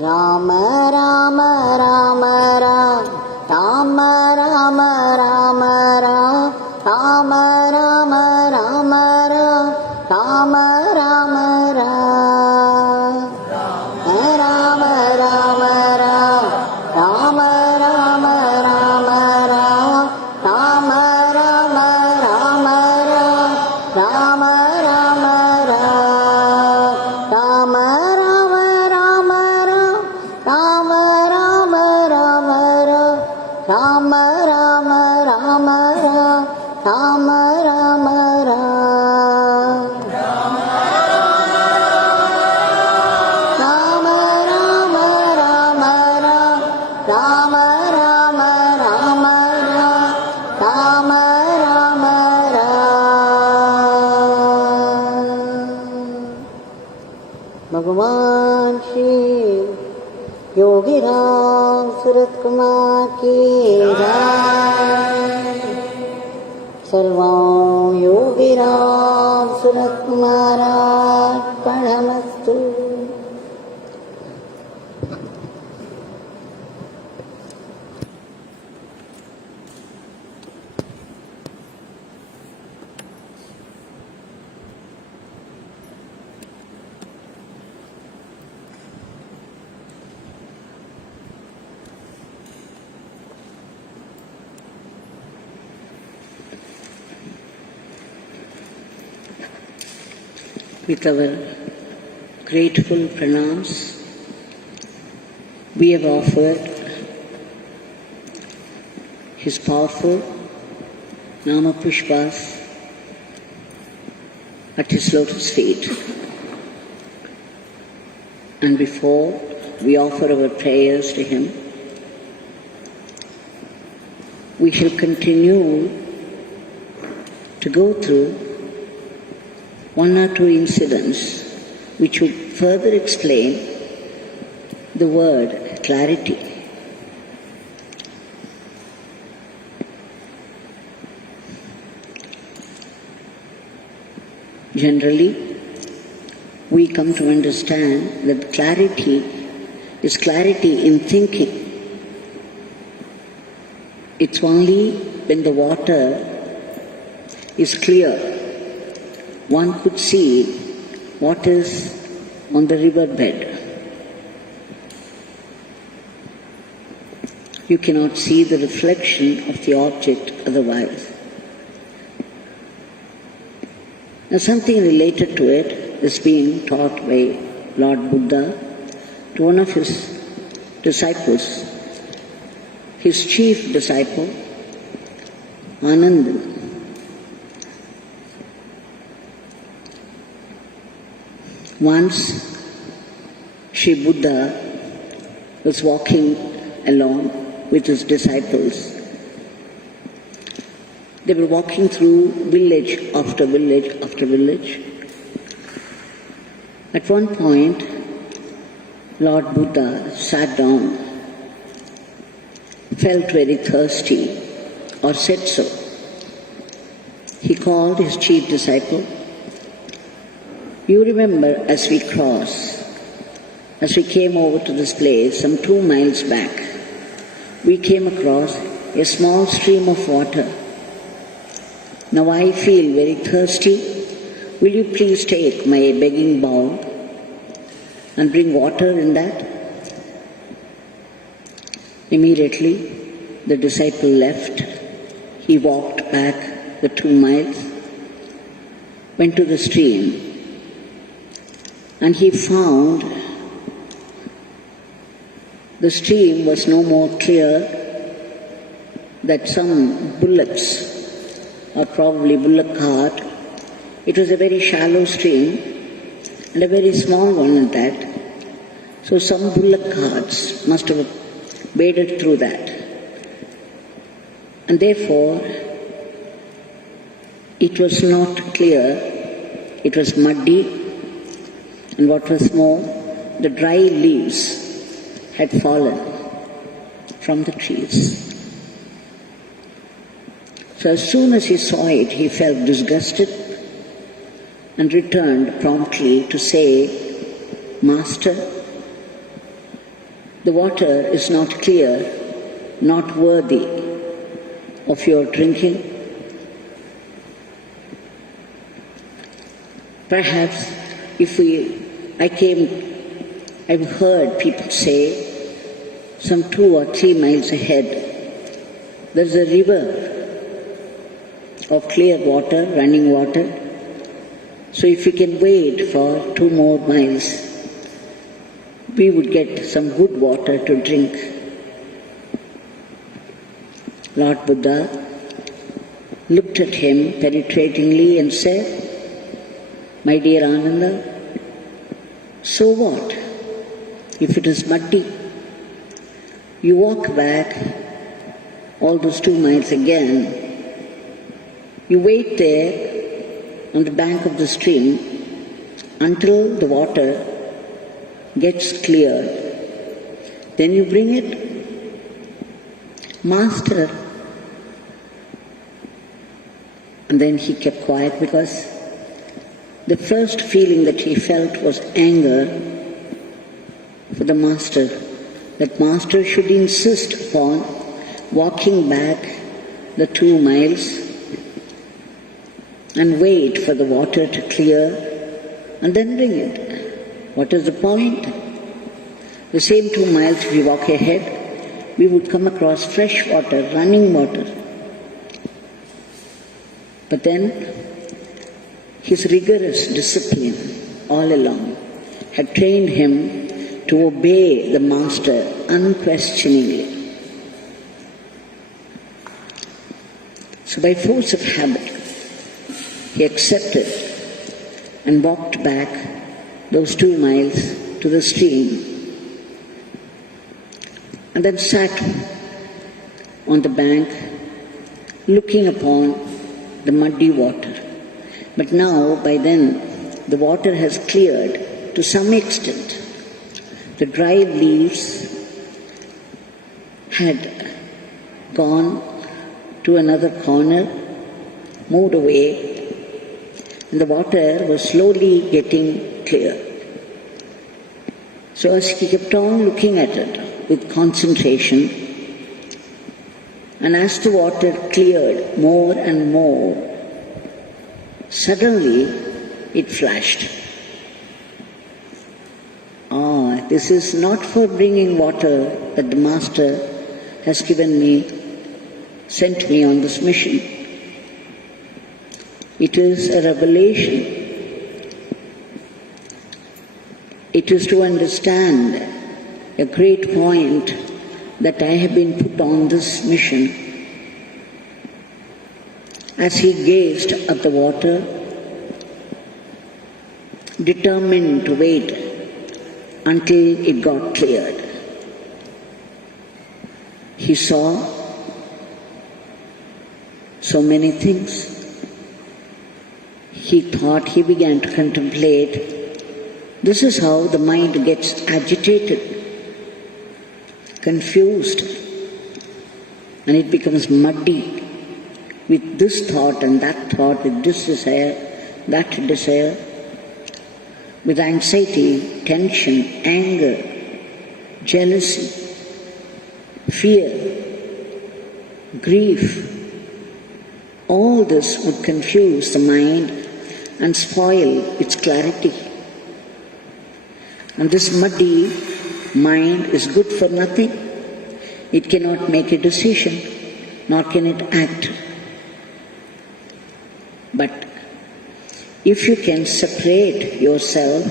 Rama Rama Rama Rama Rama Rama Rama Rama Rama Rama Rama Bhagwan Shri Yogi Ramsuratkumar ki jai. Sarvam Yogi Ramsuratkumar Arpanamastu. With our grateful pranams, we have offered his powerful Nama Pushpas at his lotus feet. And before we offer our prayers to him, we shall continue to go through one or two incidents which would further explain the word clarity. Generally, we come to understand that clarity is clarity in thinking. It's only when the water is clear one could see what is on the riverbed. You cannot see the reflection of the object otherwise. Now something related to it is being taught by Lord Buddha to one of his disciples, his chief disciple, Ananda. Once, Sri Buddha was walking along with his disciples. They were walking through village after village after village. At one point, Lord Buddha sat down, felt very thirsty, or said so. He called his chief disciple. You remember as we came over to this place some 2 miles back, we came across a small stream of water. Now I feel very thirsty. Will you please take my begging bowl and bring water in that? Immediately, the disciple left. He walked back the 2 miles, went to the stream, and he found the stream was no more clear, that some bullocks, or probably bullock cart, it was a very shallow stream and a very small one at that. So some bullock carts must have waded through that. And therefore, it was not clear, it was muddy, and what was more, the dry leaves had fallen from the trees. So as soon as he saw it, he felt disgusted and returned promptly to say, Master, the water is not clear, not worthy of your drinking. Perhaps I've heard people say, some 2 or 3 miles ahead, there's a river of clear water, running water. So if we can wait for 2 more miles, we would get some good water to drink. Lord Buddha looked at him penetratingly and said, "My dear Ananda, so what if it is muddy? You walk back all those 2 miles again. You wait there on the bank of the stream until the water gets clear. Then you bring it. Master." And then he kept quiet because the first feeling that he felt was anger for the master. That master should insist upon walking back the 2 miles and wait for the water to clear and then bring it. What is the point? The same 2 miles, if we walk ahead, we would come across fresh water, running water. But then his rigorous discipline all along had trained him to obey the master unquestioningly. So by force of habit, he accepted and walked back those 2 miles to the stream and then sat on the bank looking upon the muddy water. But now, by then, the water has cleared to some extent. The dry leaves had gone to another corner, moved away, and the water was slowly getting clear. So as he kept on looking at it with concentration, and as the water cleared more and more, suddenly it flashed. This is not for bringing water that the Master has sent me on this mission. It is a revelation. It is to understand a great point that I have been put on this mission. As he gazed at the water, determined to wait until it got cleared, he saw so many things. He began to contemplate. This is how the mind gets agitated, confused, and it becomes muddy with this thought and that thought, with this desire, that desire, with anxiety, tension, anger, jealousy, fear, grief. All this would confuse the mind and spoil its clarity. And this muddy mind is good for nothing. It cannot make a decision, nor can it act. But if you can separate yourself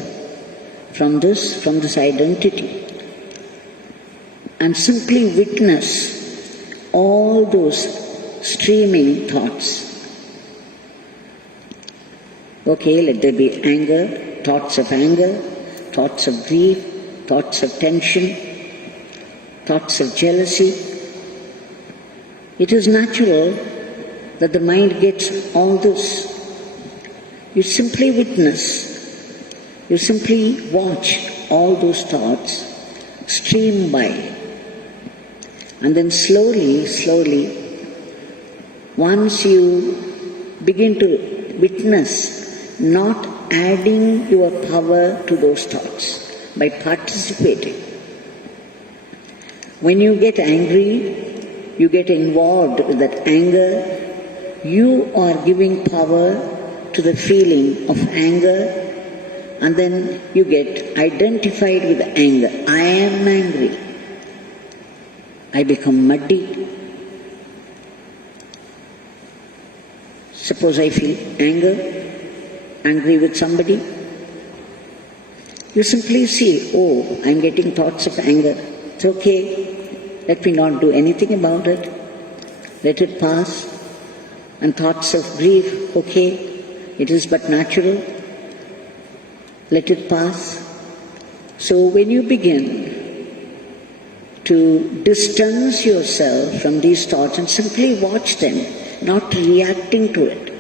from this identity, and simply witness all those streaming thoughts. Okay, let there be anger, thoughts of grief, thoughts of tension, thoughts of jealousy. It is natural that the mind gets all this. You simply witness, you simply watch all those thoughts stream by. And then slowly, once you begin to witness, not adding your power to those thoughts by participating, When you get angry, you get involved with that anger, you are giving power to the feeling of anger, and then you get identified with anger. I am angry. I become muddy. Suppose I feel angry with somebody. You simply see, oh, I'm getting thoughts of anger. It's okay. Let me not do anything about it. Let it pass. And thoughts of grief, okay, it is but natural. Let it pass. So when you begin to distance yourself from these thoughts and simply watch them, not reacting to it.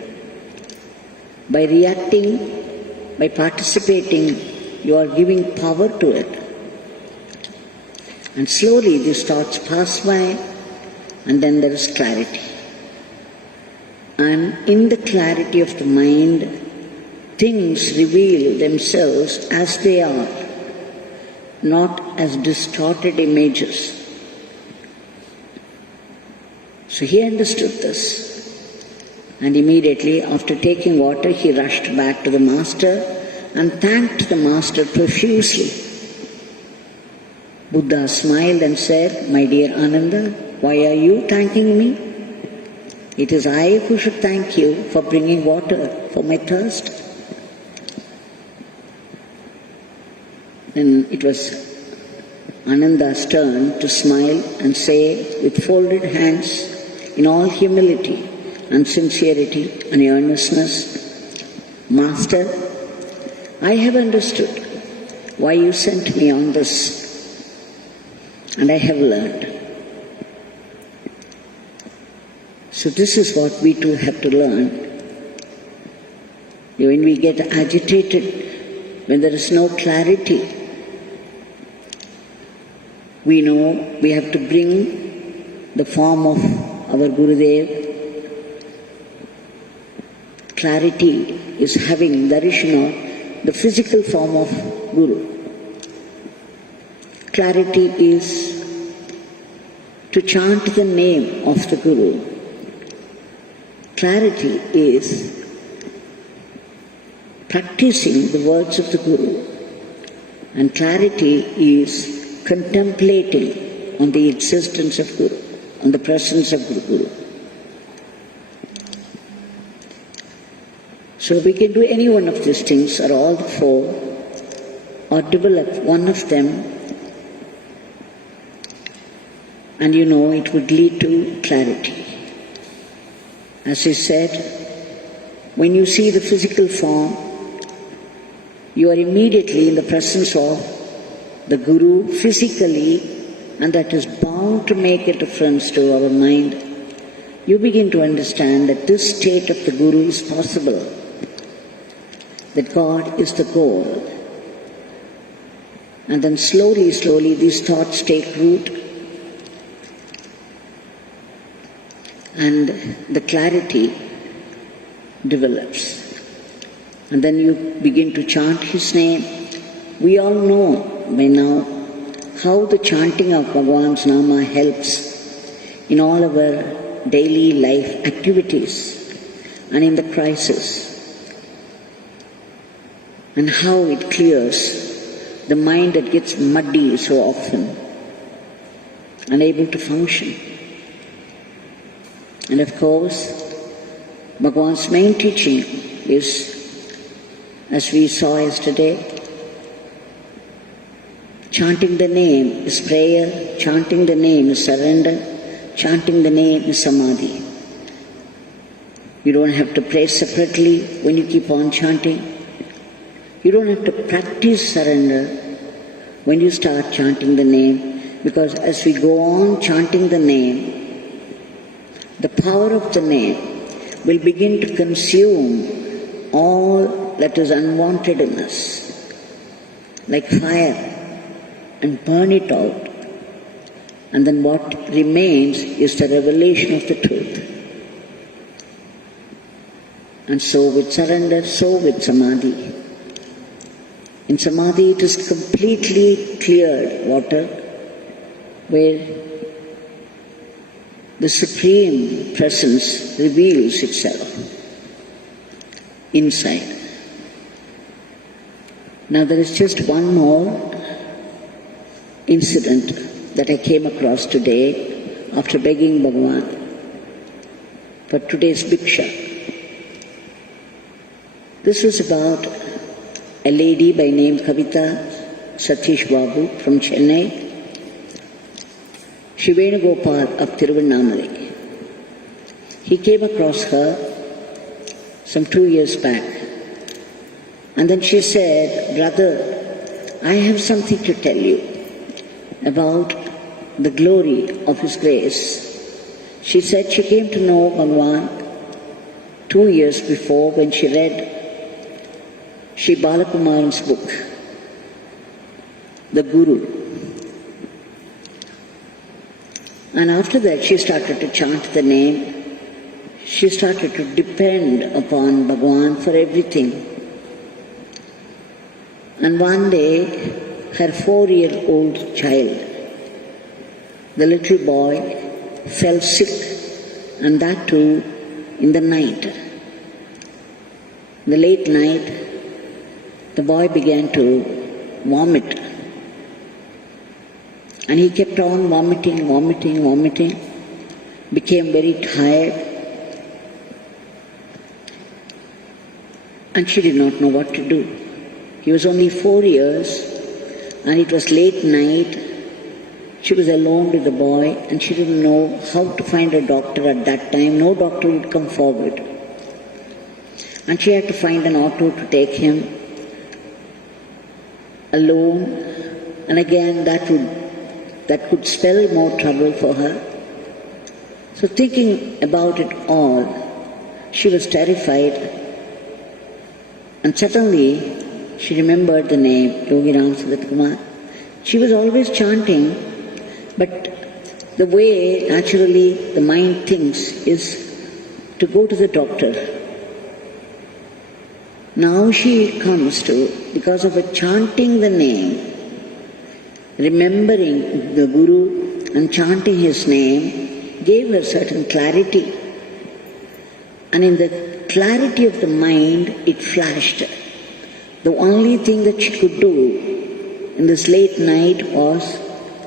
By reacting, by participating, you are giving power to it. And slowly these thoughts pass by, and then there is clarity. And in the clarity of the mind, things reveal themselves as they are, not as distorted images. So he understood this, and immediately after taking water he rushed back to the master and thanked the master profusely. Buddha smiled and said, "My dear Ananda, why are you thanking me? It is I who should thank you for bringing water for my thirst." Then it was Ananda's turn to smile and say with folded hands, in all humility and sincerity and earnestness, "Master, I have understood why you sent me on this, and I have learned." So this is what we too have to learn. When we get agitated, when there is no clarity, we know we have to bring the form of our Gurudev. Clarity is having Darishana, the physical form of Guru. Clarity is to chant the name of the Guru. Clarity is practicing the words of the Guru. And clarity is contemplating on the existence of Guru, on the presence of the Guru. So we can do any one of these things, or all the four, or develop one of them, and you know it would lead to clarity. As I said, when you see the physical form, you are immediately in the presence of the Guru physically, and that is bound to make a difference to our mind. You begin to understand that this state of the Guru is possible, that God is the goal. And then slowly, slowly these thoughts take root, and the clarity develops. And then you begin to chant His name. We all know by now how the chanting of Bhagwan's Nama helps in all our daily life activities and in the crisis, and how it clears the mind that gets muddy so often, unable to function. And of course, Bhagwan's main teaching is, as we saw yesterday, chanting the name is prayer, chanting the name is surrender, chanting the name is samadhi. You don't have to pray separately when you keep on chanting. You don't have to practice surrender when you start chanting the name, because as we go on chanting the name, the power of the name will begin to consume all that is unwanted in us, like fire, and burn it out. And then what remains is the revelation of the truth. And so with surrender, so with samadhi. In samadhi it is completely cleared water, where the Supreme Presence reveals itself inside. Now there is just one more incident that I came across today after begging Bhagwan for today's Bhiksha. This was about a lady by name Kavita, Satish Babu from Chennai, Shivenugopal of Tiruvannamalai. He came across her some 2 years back, and then she said, "Brother, I have something to tell you about the glory of His grace." She said she came to know Bhagwan 2 years before when she read Sri Balakumaran's book, The Guru. And after that she started to chant the name. She started to depend upon Bhagwan for everything. And one day, her 4-year-old child, the little boy, fell sick, and that too in the night. In the late night, the boy began to vomit. And he kept on vomiting, became very tired. And she did not know what to do. He was only 4 years, and it was late night. She was alone with the boy, and she didn't know how to find a doctor at that time. No doctor would come forward. And she had to find an auto to take him alone, and again that could spell more trouble for her. So thinking about it all, she was terrified, and suddenly she remembered the name Yogi Ramsuratkumar. She was always chanting, but the way naturally the mind thinks is to go to the doctor. Now she comes to, because of chanting the name, remembering the Guru and chanting his name, gave her certain clarity. And in the clarity of the mind, it flashed. The only thing that she could do in this late night was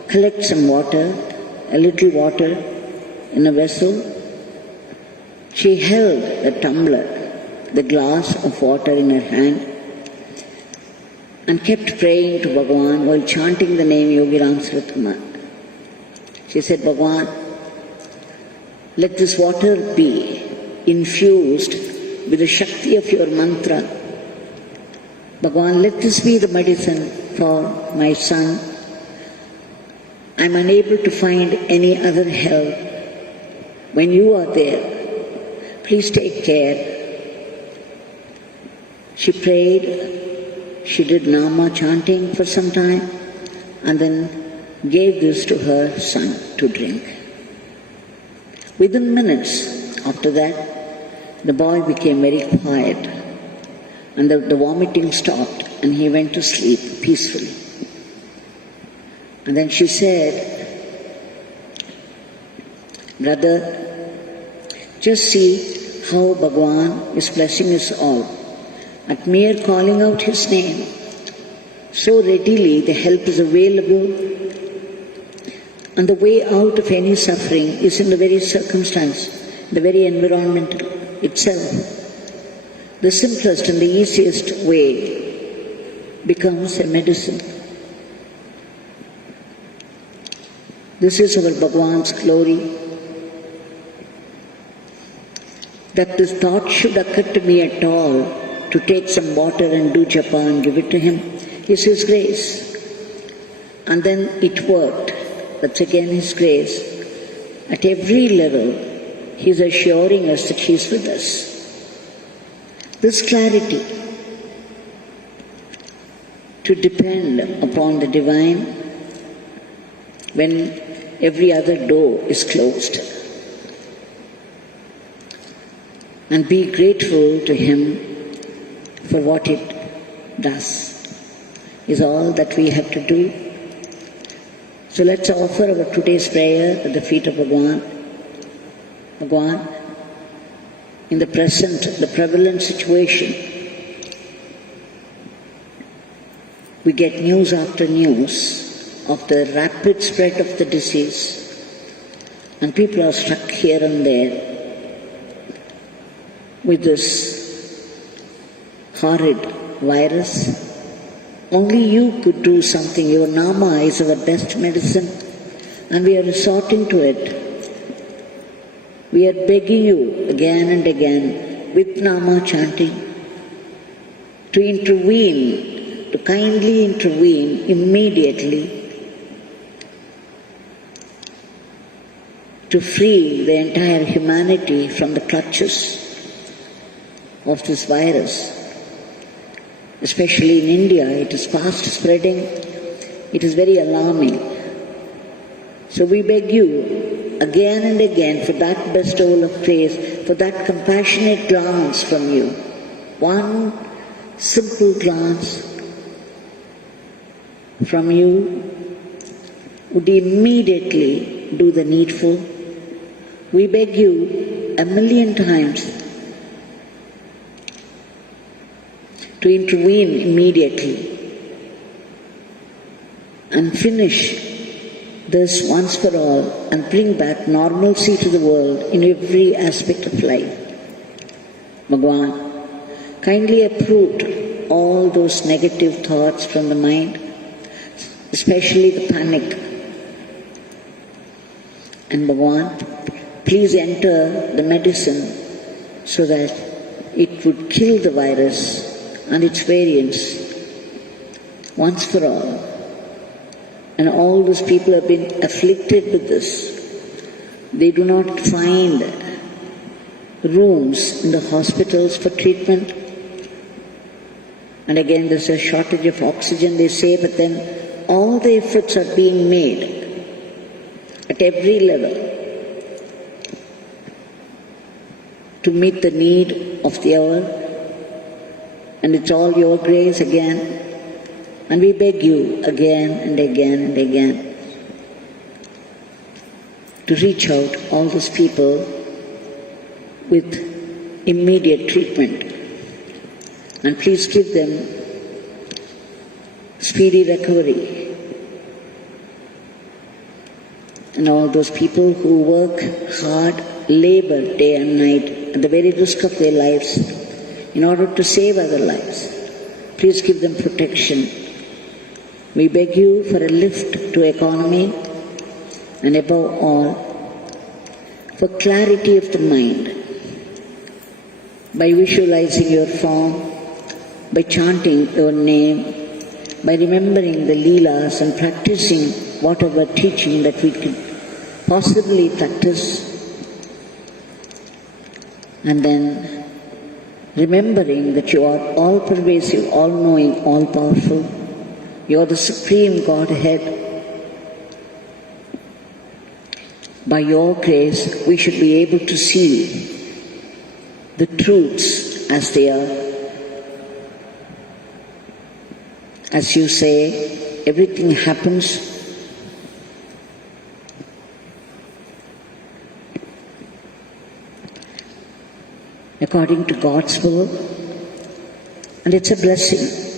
collect some water, a little water in a vessel. She held the tumbler, the glass of water in her hand, and kept praying to Bhagwan while chanting the name Yogi Ramsuratkumar. She said, "Bhagwan, let this water be infused with the Shakti of your mantra. Bhagwan, let this be the medicine for my son. I am unable to find any other help. When you are there, please take care." She prayed, she did Nama chanting for some time, and then gave this to her son to drink. Within minutes after that, the boy became very quiet, and the vomiting stopped, and he went to sleep peacefully. And then she said, "Brother, just see how Bhagwan is blessing us all. At mere calling out his name, so readily the help is available, and the way out of any suffering is in the very circumstance, the very environment itself. The simplest and the easiest way becomes a medicine." This is our Bhagwan's glory. That this thought should occur to me at all, to take some water and do japa and give it to him, is His grace. And then it worked. That's again His grace. At every level, He is assuring us that He is with us. This clarity to depend upon the divine when every other door is closed, and be grateful to Him for what it does, is all that we have to do. So let's offer our today's prayer at the feet of Bhagwan. Bhagwan, in the present, the prevalent situation, we get news after news of the rapid spread of the disease, and people are stuck here and there with this horrid virus. Only you could do something. Your Nama is our best medicine, and we are resorting to it. We are begging you again and again with Nama chanting to intervene, to kindly intervene immediately to free the entire humanity from the clutches of this virus. Especially in India, it is fast spreading, it is very alarming. So we beg you again and again for that bestowal of praise, for that compassionate glance from you. One simple glance from you would immediately do the needful. We beg you 1,000,000 times to intervene immediately and finish this once for all and bring back normalcy to the world in every aspect of life. Bhagwan, kindly uproot all those negative thoughts from the mind, especially the panic. And Bhagwan, please enter the medicine so that it would kill the virus and its variants once for all. And all those people have been afflicted with this. They do not find rooms in the hospitals for treatment. And again, there's a shortage of oxygen, they say, but then all the efforts are being made at every level to meet the need of the hour. And it's all your grace again. And we beg you again and again and again to reach out all those people with immediate treatment. And please give them speedy recovery. And all those people who work hard, labor day and night at the very risk of their lives in order to save other lives, please give them protection. We beg you for a lift to economy, and above all, for clarity of the mind, by visualizing your form, by chanting your name, by remembering the leelas and practicing whatever teaching that we could possibly practice, and then remembering that you are all-pervasive, all-knowing, all-powerful. You are the Supreme Godhead. By your grace, we should be able to see the truths as they are. As you say, everything happens according to God's will, and it's a blessing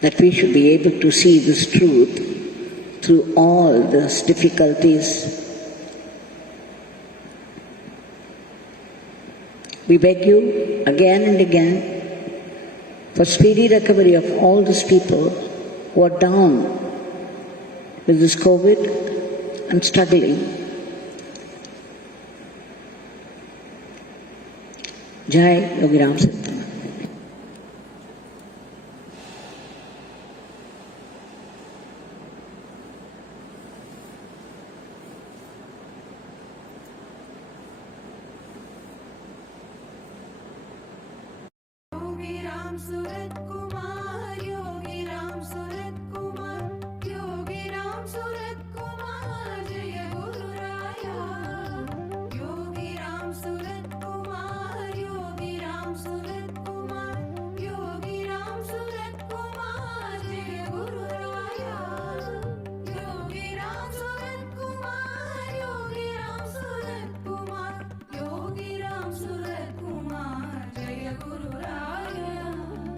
that we should be able to see this truth through all these difficulties. We beg you again and again for speedy recovery of all these people who are down with this COVID and struggling. Jai Yogi Ramsuratkumar. Yogi Ramsuratkumar, Yogi Ramsuratkumar.